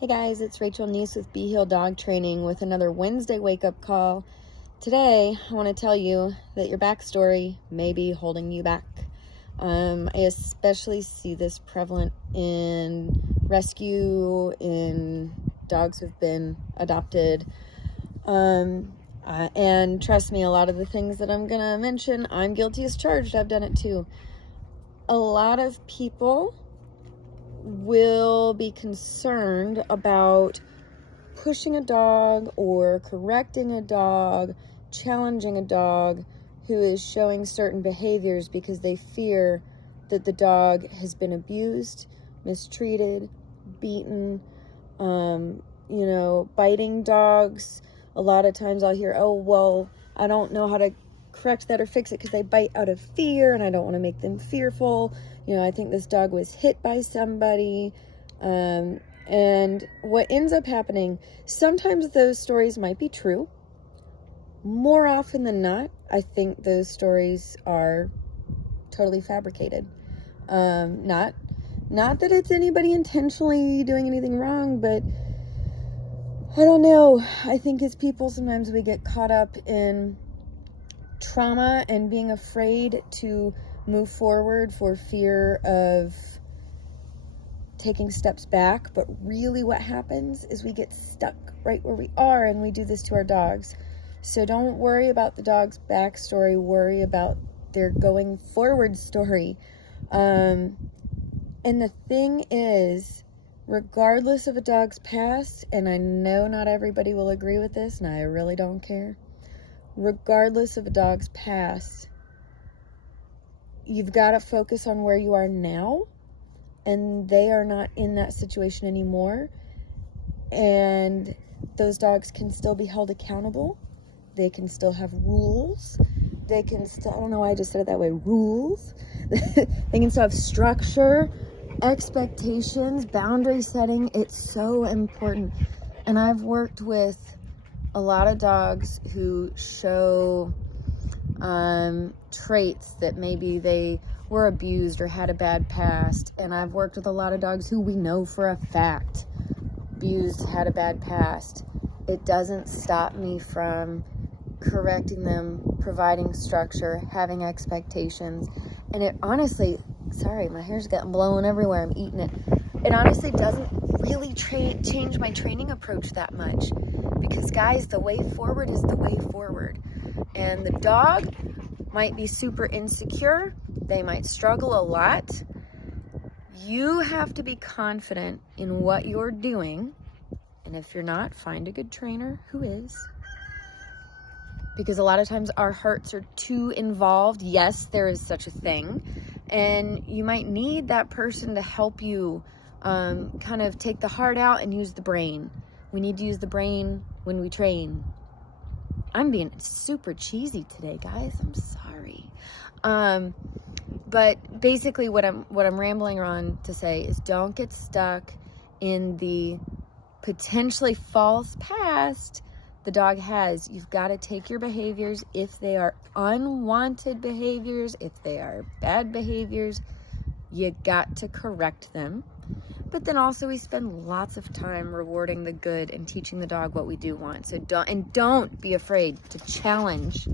Hey guys, it's Rachel Neese with Be Heal Dog Training with another Wednesday wake-up call. Today, I want to tell you that your backstory may be holding you back. I especially see this prevalent in rescue, in dogs who've been adopted. And trust me, a lot of the things that I'm going to mention, I'm guilty as charged. I've done it too. A lot of people will be concerned about pushing a dog or correcting a dog, challenging a dog who is showing certain behaviors because they fear that the dog has been abused, mistreated, beaten, biting dogs. A lot of times I'll hear, oh, well, I don't know how to correct that or fix it because they bite out of fear and I don't want to make them fearful. I think this dog was hit by somebody. And what ends up happening, sometimes those stories might be true. More often than not, I think those stories are totally fabricated. Not that it's anybody intentionally doing anything wrong, but I don't know. I think as people, sometimes we get caught up in trauma and being afraid to move forward for fear of taking steps back. But really what happens is we get stuck right where we are, and we do this to our dogs. So don't worry about the dog's backstory, worry about their going forward story. And the thing is, regardless of a dog's past, and I know not everybody will agree with this, and I really don't care, regardless of a dog's past, you've got to focus on where you are now, and they are not in that situation anymore, and those dogs can still be held accountable. They can still have rules. They can still, I don't know why I just said it that way, rules. They can still have structure, expectations, boundary setting. It's so important. And I've worked with a lot of dogs who show traits that maybe they were abused or had a bad past. And I've worked with a lot of dogs who we know for a fact abused, had a bad past. It doesn't stop me from correcting them, providing structure, having expectations. And it honestly, sorry, my hair's getting blown everywhere. I'm eating it. It honestly doesn't really change my training approach that much, because guys, the way forward is the way forward. And the dog might be super insecure. They might struggle a lot. You have to be confident in what you're doing. And if you're not, find a good trainer who is. Because a lot of times our hearts are too involved. Yes, there is such a thing. And you might need that person to help you kind of take the heart out and use the brain. We need to use the brain when we train. I'm being super cheesy today, guys. I'm sorry. But basically what I'm rambling on to say is, don't get stuck in the potentially false past the dog has. You've got to take your behaviors, if they are unwanted behaviors, if they are bad behaviors, you got to correct them. But then also we spend lots of time rewarding the good and teaching the dog what we do want. So don't be afraid to challenge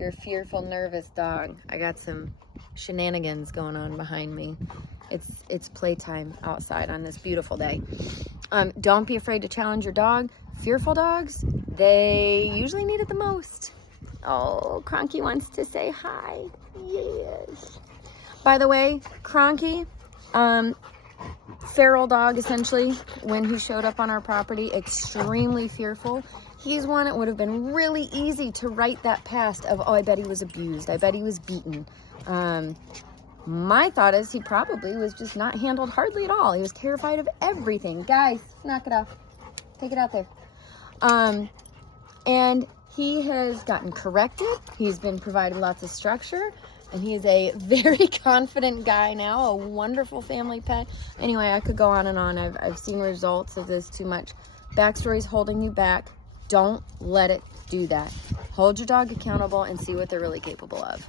your fearful, nervous dog. I got some shenanigans going on behind me. It's playtime outside on this beautiful day. Don't be afraid to challenge your dog. Fearful dogs, they usually need it the most. Oh, Cronky wants to say hi. Yes. By the way, Cronky, feral dog essentially, when he showed up on our property, extremely fearful. He's one it would have been really easy to write that past of, oh, I bet he was abused, I bet he was beaten. My thought is he probably was just not handled hardly at all. He was terrified of everything. Guys, knock it off. Take it out there. And he has gotten corrected. He's been provided lots of structure. And he is a very confident guy now, a wonderful family pet. Anyway, I could go on and on. I've seen results of this too much. Backstory's holding you back. Don't let it do that. Hold your dog accountable and see what they're really capable of.